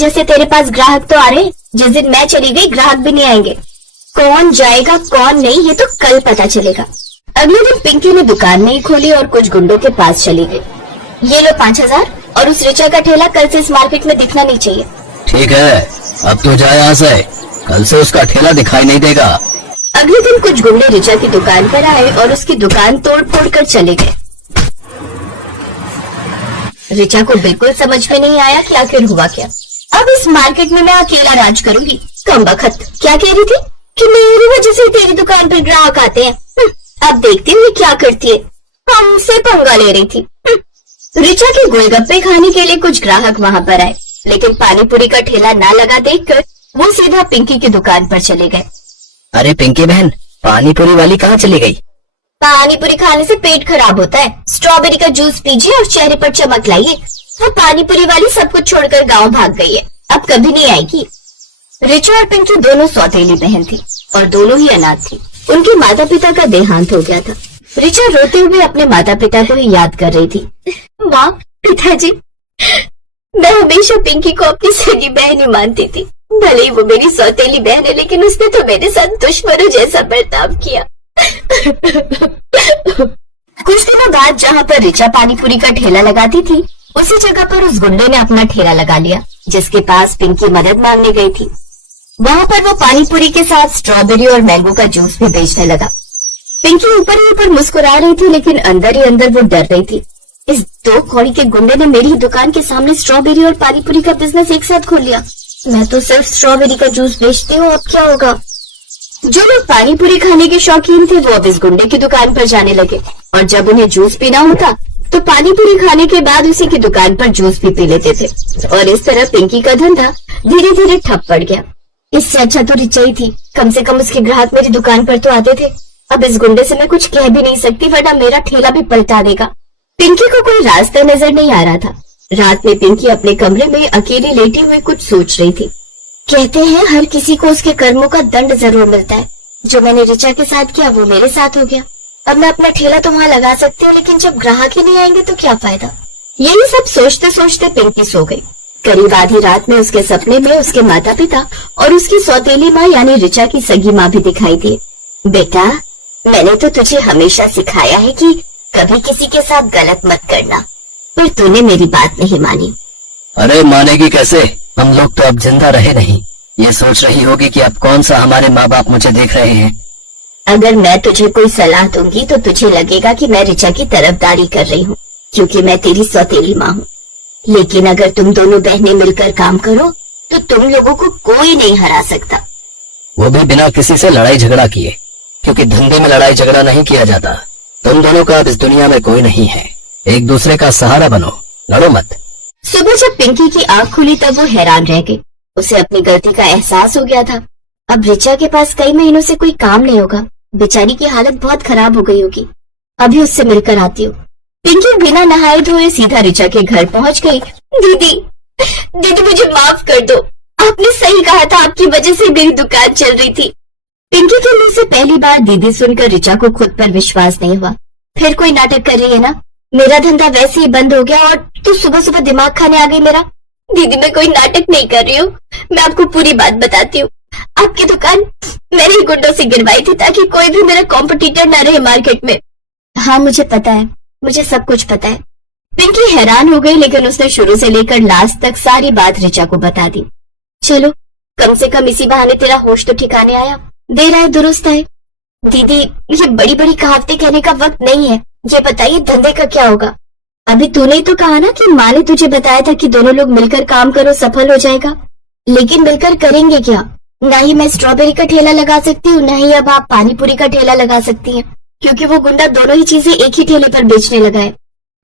जैसे तेरे पास ग्राहक तो आ रहे हैं, जिस दिन मैं चली गई ग्राहक भी नहीं आएंगे। कौन जाएगा कौन नहीं ये तो कल पता चलेगा। अगले दिन पिंकी ने दुकान नहीं खोली और कुछ गुंडों के पास चली गई। ये लो 5,000 और उस रिचा का ठेला कल से इस मार्केट में दिखना नहीं चाहिए। ठीक है, अब तो जाए यहाँ से, कल से उसका ठेला दिखाई नहीं देगा। अगले दिन कुछ गुंडे रिचा की दुकान पर आए और उसकी दुकान तोड़ फोड़ कर चले गए। रिचा को बिल्कुल समझ में नहीं आया कि आखिर हुआ क्या। अब इस मार्केट में मैं अकेला राज करूंगी। कमबख्त, क्या कह रही थी कि मेरी वजह से तेरी दुकान पर ग्राहक आते हैं। अब देखती हूँ क्या करती है। हमसे पंगा ले रही थी। रिचा के गोलगप्पे खाने के लिए कुछ ग्राहक वहाँ पर आए, लेकिन पानीपुरी का ठेला ना लगा देखकर वो सीधा पिंकी की दुकान पर चले गए। अरे पिंकी बहन, पानीपुरी वाली कहाँ चली गई? पानीपुरी खाने से पेट खराब होता है, स्ट्रॉबेरी का जूस पीजिए और चेहरे पर चमक लाइए। वो पानीपुरी वाली सब कुछ छोड़कर गांव भाग गई है, अब कभी नहीं आएगी। रिचा और पिंकी दोनों सौतेली बहन थी और दोनों ही अनाथ थी। उनके माता पिता का देहांत हो गया था। रिचा रोते हुए अपने माता पिता को ही याद कर रही थी। माँ, पिताजी, मैं हमेशा पिंकी को अपनी सगी बहन ही मानती थी। भले ही वो मेरी सौतेली बहन है, लेकिन उसने तो मेरे साथ दुश्मनों जैसा बर्ताव किया। कुछ दिनों बाद जहाँ पर रिचा पानीपुरी का ठेला लगाती थी, उसी जगह पर उस गुंडे ने अपना ठेला लगा लिया, जिसके पास पिंकी मदद मांगने गई थी। वहाँ पर वो पानीपुरी के साथ स्ट्रॉबेरी और मैंगो का जूस भी बेचने लगा। पिंकी ऊपर ही ऊपर मुस्कुरा रही थी, लेकिन अंदर ही अंदर वो डर रही थी। इस दो कौड़ी के गुंडे ने मेरी दुकान के सामने स्ट्रॉबेरी और पानीपुरी का बिजनेस एक साथ खोल लिया। मैं तो सिर्फ स्ट्रॉबेरी का जूस बेचती हूँ, अब क्या होगा। जो लोग पानीपुरी खाने के शौकीन थे वो अब इस गुंडे की दुकान पर जाने लगे, और जब उन्हें जूस पीना होता तो पानीपुरी खाने के बाद उसी की दुकान पर जूस भी पी लेते थे। और इस तरह पिंकी का धंधा धीरे धीरे ठप पड़ गया। इससे अच्छा तो रिचा ही थी, कम से कम उसके ग्राहक मेरी दुकान पर तो आते थे। अब इस गुंडे से मैं कुछ कह भी नहीं सकती, वरना मेरा ठेला भी पलटा देगा। पिंकी को कोई रास्ता नजर नहीं आ रहा था। रात में पिंकी अपने कमरे में अकेली लेटी हुई कुछ सोच रही थी। कहते हैं हर किसी को उसके कर्मों का दंड जरूर मिलता है। जो मैंने रिचा के साथ किया वो मेरे साथ हो गया। अब मैं अपना ठेला तो वहाँ लगा सकती हूँ, लेकिन जब ग्राहक ही नहीं आएंगे तो क्या फायदा। यही सब सोचते सोचते पिंकी सो गई। करीब आधी रात में उसके सपने में उसके माता पिता और उसकी सौतेली माँ यानी रिचा की सगी माँ भी दिखाई दी। बेटा, मैंने तो तुझे हमेशा सिखाया है कि कभी किसी के साथ गलत मत करना, पर तूने मेरी बात नहीं मानी। अरे मानेगी कैसे, हम लोग तो अब जिंदा रहे नहीं। ये सोच रही होगी कि अब कौन सा हमारे माँ बाप मुझे देख रहे हैं। अगर मैं तुझे कोई सलाह दूंगी तो तुझे लगेगा कि मैं रिचा की तरफदारी कर रही हूँ, क्योंकि मैं तेरी सौतेली माँ हूँ। लेकिन अगर तुम दोनों बहनें मिलकर काम करो तो तुम लोगों को कोई नहीं हरा सकता। वो भी बिना किसी से लड़ाई झगड़ा किए, क्योंकि धंधे में लड़ाई झगड़ा नहीं किया जाता। तुम दोनों का अब इस दुनिया में कोई नहीं है, एक दूसरे का सहारा बनो, लड़ो मत। सुबह जब पिंकी की आंख खुली तब वो हैरान रह गई। उसे अपनी गलती का एहसास हो गया था। अब रिचा के पास कई महीनों से कोई काम नहीं होगा। बेचारी की हालत बहुत खराब हो गई होगी। अभी उससे मिलकर आती हूँ। पिंकी बिना नहाए धोए सीधा रिचा के घर पहुंच गई। दीदी, दीदी मुझे माफ कर दो। आपने सही कहा था, आपकी वजह से मेरी दुकान चल रही थी। पिंकी के मुंह से पहली बार दीदी सुनकर रिचा को खुद पर विश्वास नहीं हुआ। फिर कोई नाटक कर रही है ना? मेरा धंधा वैसे ही बंद हो गया और तू सुबह सुबह दिमाग खाने आ गई मेरा। दीदी मैं कोई नाटक नहीं कर रही हूँ, मैं आपको पूरी बात बताती हूँ। आपकी दुकान मैंने ही गुंडों से गिरवाई थी ताकि कोई भी मेरा कॉम्पिटिटर न रहे मार्केट में। हाँ मुझे पता है, मुझे सब कुछ पता है। पिंकी हैरान हो गई, लेकिन उसने शुरू से लेकर लास्ट तक सारी बात रिचा को बता दी। चलो कम से कम इसी बहाने तेरा होश तो ठिकाने आया। देर आए दुरुस्त आए। दीदी ये बड़ी बड़ी कहावतें कहने का वक्त नहीं है। ये बताइए धंधे का क्या होगा? अभी तूने ही तो कहा ना कि माँ ने तुझे बताया था कि दोनों लोग मिलकर काम करो सफल हो जाएगा। लेकिन मिलकर करेंगे क्या? ना ही मैं स्ट्रॉबेरी का ठेला लगा सकती हूँ, ना ही अब आप पानीपुरी का ठेला लगा सकती हैं, क्योंकि वो गुंडा दोनों ही चीजें एक ही ठेले पर बेचने लगा है।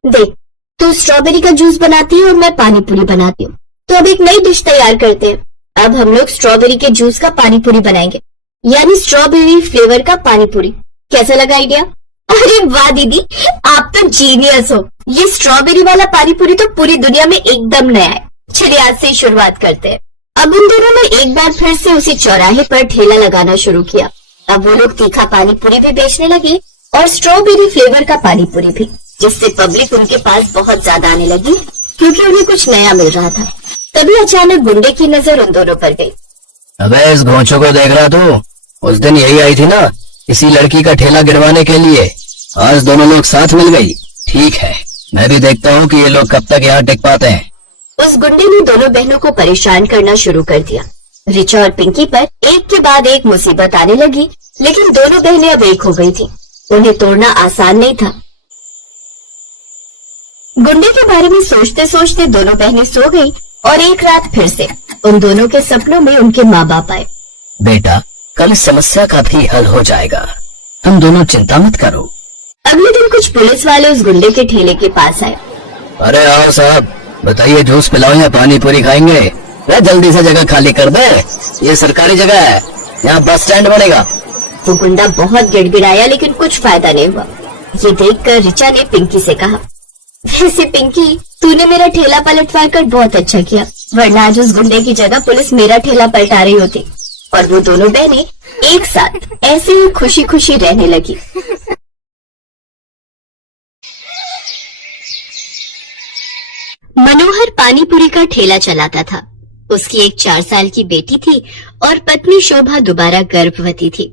देख, तू स्ट्रॉबेरी का जूस बनाती है और मैं पानीपुरी बनाती हूँ, तो अब एक नई डिश तैयार करते हैं। अब हम लोग स्ट्रॉबेरी के जूस का पानीपुरी बनाएंगे, यानी स्ट्रॉबेरी फ्लेवर का पानीपुरी। कैसा लगा आइडिया? अरे वाह दीदी, आप तो जीनियस हो। ये स्ट्रॉबेरी वाला पानीपुरी तो पूरी दुनिया में एकदम नया है। चलिए आज से शुरुआत करते हैं। अब उन दोनों ने एक बार फिर से उसी चौराहे पर ठेला लगाना शुरू किया। अब वो लोग तीखा पानीपुरी भी बेचने लगे और स्ट्रॉबेरी फ्लेवर का पानीपुरी भी, जिससे पब्लिक उनके पास बहुत ज्यादा आने लगी, क्योंकि उन्हें कुछ नया मिल रहा था। तभी अचानक गुंडे की नजर उन दोनों पर गई। अबे इस घोंचों को देख रहा तू? उस दिन यही आई थी ना इसी लड़की का ठेला गिरवाने के लिए। आज दोनों लोग साथ मिल गई। ठीक है, मैं भी देखता हूँ कि ये लोग कब तक यहाँ टिक पाते हैं। उस गुंडे ने दोनों बहनों को परेशान करना शुरू कर दिया। रिचा और पिंकी पर एक के बाद एक मुसीबत आने लगी, लेकिन दोनों बहनें अब एक हो गई थी। उन्हें तोड़ना आसान नहीं था। गुंडे के बारे में सोचते सोचते दोनों बहनें सो गईं और एक रात फिर से उन दोनों के सपनों में उनके माँ बाप आए। बेटा, कल इस समस्या का भी हल हो जाएगा, तुम दोनों चिंता मत करो। अगले दिन कुछ पुलिस वाले उस गुंडे के ठेले के पास आए। अरे आओ साहब, बताइए जूस पिलाओ या पानी पूरी खाएंगे? वह जल्दी से जगह खाली कर दे, ये सरकारी जगह है, यहाँ बस स्टैंड बनेगा। वो गुंडा बहुत गिड़गिड़ाया लेकिन कुछ फायदा नहीं हुआ। ये देखकर रिचा ने पिंकी से कहा, वैसे पिंकी, तूने मेरा ठेला पलटवार कर बहुत अच्छा किया, वरना आज उस गुंडे की जगह पुलिस मेरा ठेला पलटा रही होती। और वो दोनों बहनें एक साथ ऐसे ही खुशी खुशी रहने लगी। मनोहर पानीपुरी का ठेला चलाता था। उसकी एक 4 साल की बेटी थी और पत्नी शोभा दोबारा गर्भवती थी।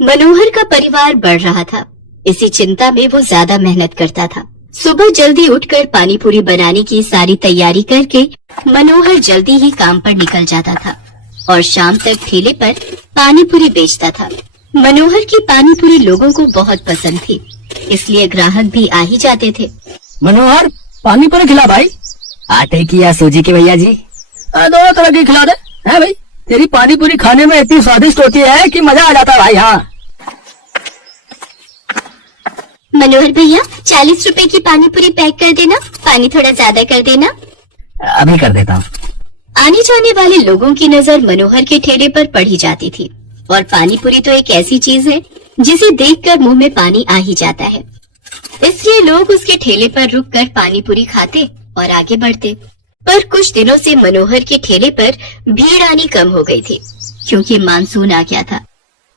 मनोहर का परिवार बढ़ रहा था, इसी चिंता में वो ज्यादा मेहनत करता था। सुबह जल्दी उठकर पानीपुरी बनाने की सारी तैयारी करके मनोहर जल्दी ही काम पर निकल जाता था और शाम तक ठेले पर पानीपुरी बेचता था। मनोहर की पानीपुरी लोगों को बहुत पसंद थी, इसलिए ग्राहक भी आ ही जाते थे। मनोहर, पानीपुरी खिला भाई। आटे की या सूजी की भैया जी? दोनों तरह की खिला दे। है भाई, तेरी पानीपुरी खाने में इतनी स्वादिष्ट होती है कि मजा आ जाता है भाई। हाँ मनोहर भैया, 40 रुपए की पानीपुरी पैक कर देना, पानी थोड़ा ज्यादा कर देना। अभी कर देता हूँ। आने जाने वाले लोगों की नजर मनोहर के ठेले पर पड़ी जाती थी और पानीपुरी तो एक ऐसी चीज है जिसे देखकर मुंह में पानी आ ही जाता है। इसलिए लोग उसके ठेले पर रुककर पानीपुरी खाते और आगे बढ़ते। पर कुछ दिनों से मनोहर के ठेले पर भीड़ आनी कम हो गई थी, क्योंकि मानसून आ गया था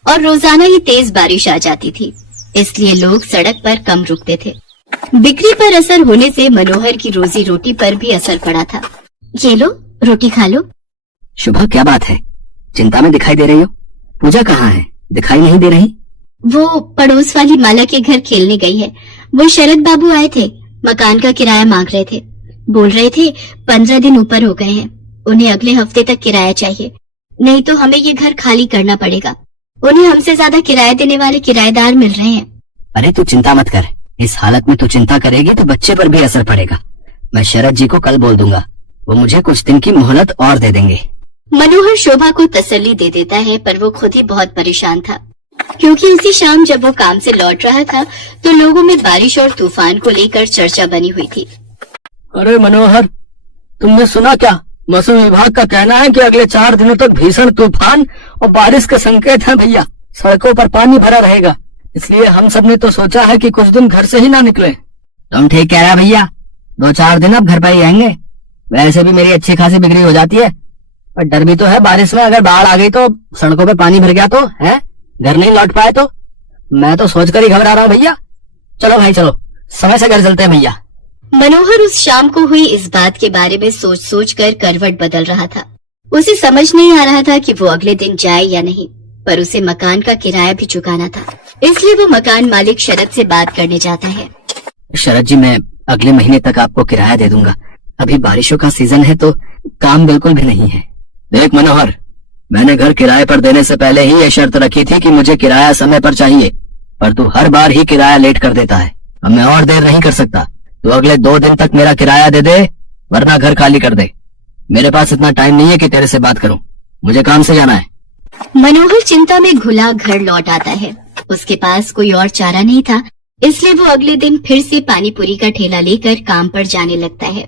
और रोजाना ही तेज बारिश आ जाती थी, इसलिए लोग सड़क पर कम रुकते थे। बिक्री पर असर होने से मनोहर की रोजी रोटी पर भी असर पड़ा था। ये लो, रोटी खा लो। शुभा, क्या बात है? चिंता में दिखाई दे रही हो? पूजा कहाँ है? दिखाई नहीं दे रही। वो पड़ोस वाली माला के घर खेलने गई है। वो शरद बाबू आए थे, मकान का किराया मांग रहे थे। बोल रहे थे 15 दिन ऊपर हो गए हैं, उन्हें अगले हफ्ते तक किराया चाहिए, नहीं तो हमें ये घर खाली करना पड़ेगा। उन्हें हमसे ज्यादा किराया देने वाले किराएदार मिल रहे हैं। अरे तू चिंता मत कर, इस हालत में तू चिंता करेगी तो बच्चे पर भी असर पड़ेगा। मैं शरद जी को कल बोल दूंगा, वो मुझे कुछ दिन की मोहलत और दे देंगे। मनोहर शोभा को तसल्ली दे देता है, पर वो खुद ही बहुत परेशान था, क्योंकि उसी शाम जब वो काम से लौट रहा था तो लोगों में बारिश और तूफान को लेकर चर्चा बनी हुई थी। अरे मनोहर, तुमने सुना क्या? मौसम विभाग का कहना है कि अगले 4 दिनों तक भीषण तूफान और बारिश के संकेत हैं भैया। सड़कों पर पानी भरा रहेगा, इसलिए हम सब ने तो सोचा है कि कुछ दिन घर से ही ना निकले। तुम ठीक कह रहा भैया, 2-4 दिन अब घर पर ही रहेंगे। वैसे भी मेरी अच्छी खासी बिक्री हो जाती है, पर डर भी तो है बारिश में अगर बाढ़ आ गई तो, सड़कों पे पानी भर गया तो है, घर नहीं लौट पाए तो। मैं तो सोचकर ही घबरा रहा हूँ भैया। चलो भाई चलो, समय से घर चलते हैं भैया। मनोहर उस शाम को हुई इस बात के बारे में सोच सोच कर करवट बदल रहा था। उसे समझ नहीं आ रहा था कि वो अगले दिन जाए या नहीं, पर उसे मकान का किराया भी चुकाना था, इसलिए वो मकान मालिक शरद से बात करने जाता है। शरद जी, मैं अगले महीने तक आपको किराया दे दूंगा। अभी बारिशों का सीजन है तो काम बिल्कुल भी नहीं है। देख मनोहर, मैंने घर किराए पर देने से पहले ही ये शर्त रखी थी कि मुझे किराया समय पर चाहिए, पर तू हर बार ही किराया लेट कर देता है। अब मैं और देर नहीं कर सकता। तू अगले 2 दिन तक मेरा किराया दे दे, वरना घर खाली कर दे। मेरे पास इतना टाइम नहीं है कि तेरे से बात करूं, मुझे काम से जाना है। मनोहर चिंता में घुला घर लौट आता है। उसके पास कोई और चारा नहीं था, इसलिए वो अगले दिन फिर से पानीपुरी का ठेला लेकर काम पर जाने लगता है।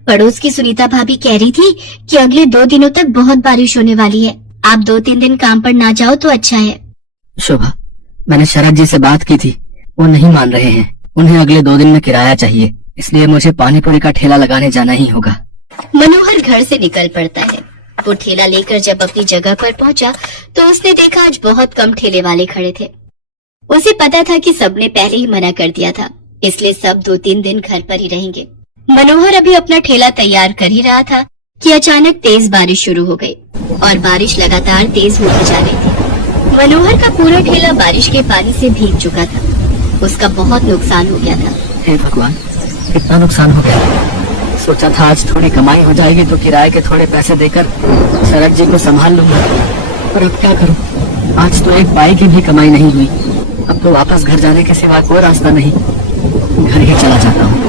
पड़ोस की सुनीता भाभी कह रही थी कि अगले 2 दिनों तक बहुत बारिश होने वाली है, आप 2-3 दिन काम पर ना जाओ तो अच्छा है। शोभा, मैंने शरद जी से बात की थी, वो नहीं मान रहे हैं। उन्हें अगले 2 दिन में किराया चाहिए, इसलिए मुझे पानीपुरी का ठेला लगाने जाना ही होगा। मनोहर घर से निकल पड़ता है। वो ठेला लेकर जब अपनी जगह पर पहुंचा तो उसने देखा आज बहुत कम ठेले वाले खड़े थे। उसे पता था कि सबने पहले ही मना कर दिया था, इसलिए सब 2-3 दिन घर पर ही रहेंगे। मनोहर अभी अपना ठेला तैयार कर ही रहा था कि अचानक तेज बारिश शुरू हो गई और बारिश लगातार तेज होती जा रही थी। मनोहर का पूरा ठेला बारिश के पानी से भीग चुका था। उसका बहुत नुकसान हो गया था। हे भगवान, कितना नुकसान हो गया। सोचा था आज थोड़ी कमाई हो जाएगी तो किराए के थोड़े पैसे देकर शरद जी को संभाल लूंगा, पर अब क्या करूं। आज तो एक पाई की भी कमाई नहीं हुई। अब तो वापस घर जाने के सिवा कोई रास्ता नहीं। घर ही चला जाता हूँ।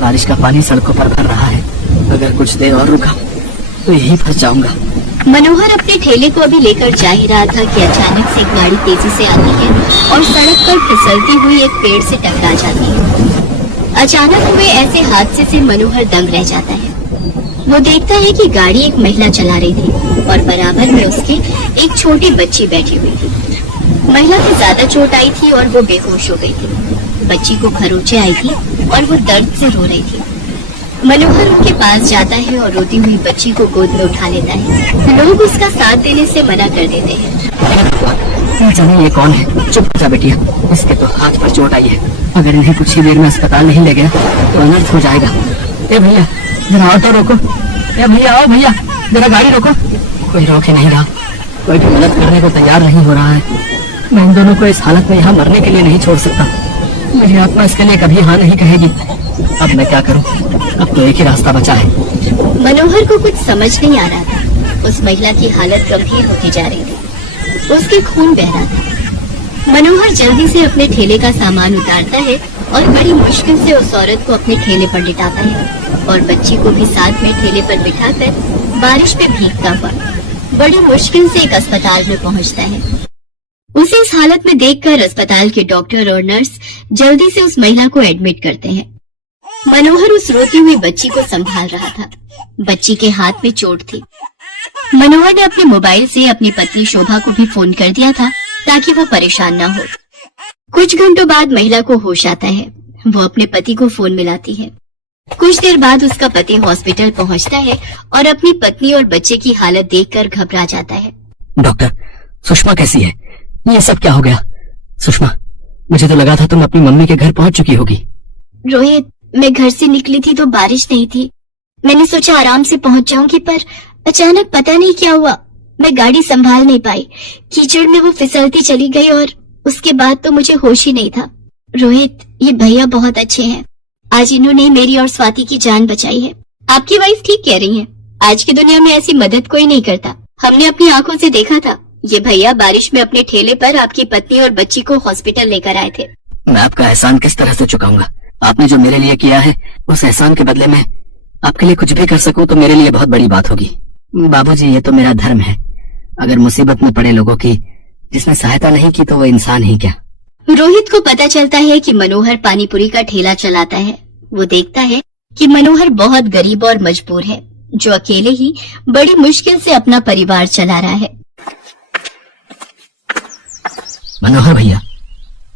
बारिश का पानी सड़कों पर भर रहा है। अगर कुछ देर और रुका तो यहीं फंस जाऊंगा। मनोहर अपने ठेले को अभी लेकर जा ही रहा था कि अचानक से एक गाड़ी तेजी से आती है और सड़क पर फिसलती हुई एक पेड़ से टकरा जाती है। अचानक हुए ऐसे हादसे से मनोहर दंग रह जाता है। वो देखता है कि गाड़ी एक महिला चला रही थी और बराबर में उसके एक छोटी बच्ची बैठी हुई थी। महिला को ज्यादा चोट आई थी और वो बेहोश हो गई थी। बच्ची को खरोंचे आई थी और वो दर्द से रो रही थी। मनोहर उनके पास जाता है और रोती हुई बच्ची को गोद में उठा लेता है। लोग उसका साथ देने से मना कर देते हैं। जाने ये कौन है? चुप हो जा बेटिया, इसके तो हाथ पर चोट आई है। अगर इन्हें कुछ ही देर में अस्पताल नहीं ले गया तो अनर्थ हो जाएगा। ए भैया, जरा ऑटो रोको। ए भैया, आओ भैया, जरा गाड़ी रोको। कोई रोक ही नहीं रहा। कोई भी मदद करने को तैयार नहीं हो रहा है। मैं इन दोनों को इस हालत में यहाँ मरने के लिए नहीं छोड़ सकता। मेरी आत्मा इसके लिए कभी हाँ नहीं कहेगी। अब मैं क्या करूं? अब तो एक ही रास्ता बचा है। मनोहर को कुछ समझ नहीं आ रहा था। उस महिला की हालत गंभीर होती जा रही थी। उसके खून बह रहा था। मनोहर जल्दी से अपने ठेले का सामान उतारता है और बड़ी मुश्किल से उस औरत को अपने ठेले पर लिटाता है और बच्ची को भी साथ में ठेले पर बिठाकर बारिश में भीगता हुआ बड़ी मुश्किल से एक अस्पताल में पहुंचता है। उसे इस हालत में देखकर अस्पताल के डॉक्टर और नर्स जल्दी से उस महिला को एडमिट करते हैं। मनोहर उस रोती हुई बच्ची को संभाल रहा था। बच्ची के हाथ में चोट थी। मनोहर ने अपने मोबाइल से अपनी पत्नी शोभा को भी फोन कर दिया था ताकि वो परेशान ना हो। कुछ घंटों बाद महिला को होश आता है। वो अपने पति को फोन मिलाती है। कुछ देर बाद उसका पति हॉस्पिटल पहुंचता है और अपनी पत्नी और बच्चे की हालत देखकर घबरा जाता है। डॉक्टर, सुषमा कैसी है? ये सब क्या हो गया? सुषमा, मुझे तो लगा था तुम अपनी मम्मी के घर पहुंच चुकी होगी। रोहित, मैं घर से निकली थी तो बारिश नहीं थी। मैंने सोचा आराम से पहुंच जाऊंगी, पर अचानक पता नहीं क्या हुआ, मैं गाड़ी संभाल नहीं पाई। कीचड़ में वो फिसलती चली गई और उसके बाद तो मुझे होश ही नहीं था। रोहित, ये भैया बहुत अच्छे हैं। आज इन्होंने मेरी और स्वाति की जान बचाई है। आपकी वाइफ ठीक कह रही है। आज की दुनिया में ऐसी मदद कोई नहीं करता। हमने अपनी आंखों से देखा था। ये भैया बारिश में अपने ठेले पर आपकी पत्नी और बच्ची को हॉस्पिटल लेकर आए थे। मैं आपका एहसान किस तरह से चुकाऊंगा? आपने जो मेरे लिए किया है, उस एहसान के बदले में आपके लिए कुछ भी कर सकूं तो मेरे लिए बहुत बड़ी बात होगी। बाबूजी, ये तो मेरा धर्म है। अगर मुसीबत में पड़े लोगों की जिसने सहायता नहीं की तो वो इंसान ही क्या। रोहित को पता चलता है कि मनोहर पानीपुरी का ठेला चलाता है। वो देखता है कि मनोहर बहुत गरीब और मजबूर है, जो अकेले ही बड़ी मुश्किल से अपना परिवार चला रहा है। मनोहर भैया,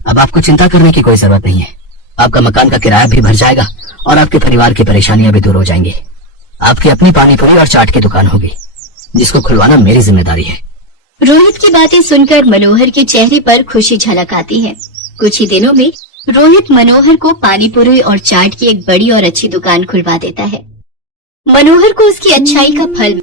अब आपको चिंता करने की कोई जरूरत नहीं है। आपका मकान का किराया भी भर जाएगा और आपके परिवार की परेशानियां भी दूर हो जाएंगी। आपकी अपनी पानीपुरी और चाट की दुकान होगी, जिसको खुलवाना मेरी जिम्मेदारी है। रोहित की बातें सुनकर मनोहर के चेहरे पर खुशी झलक आती है। कुछ ही दिनों में रोहित मनोहर को पानीपुरी और चाट की एक बड़ी और अच्छी दुकान खुलवा देता है। मनोहर को उसकी अच्छाई का फल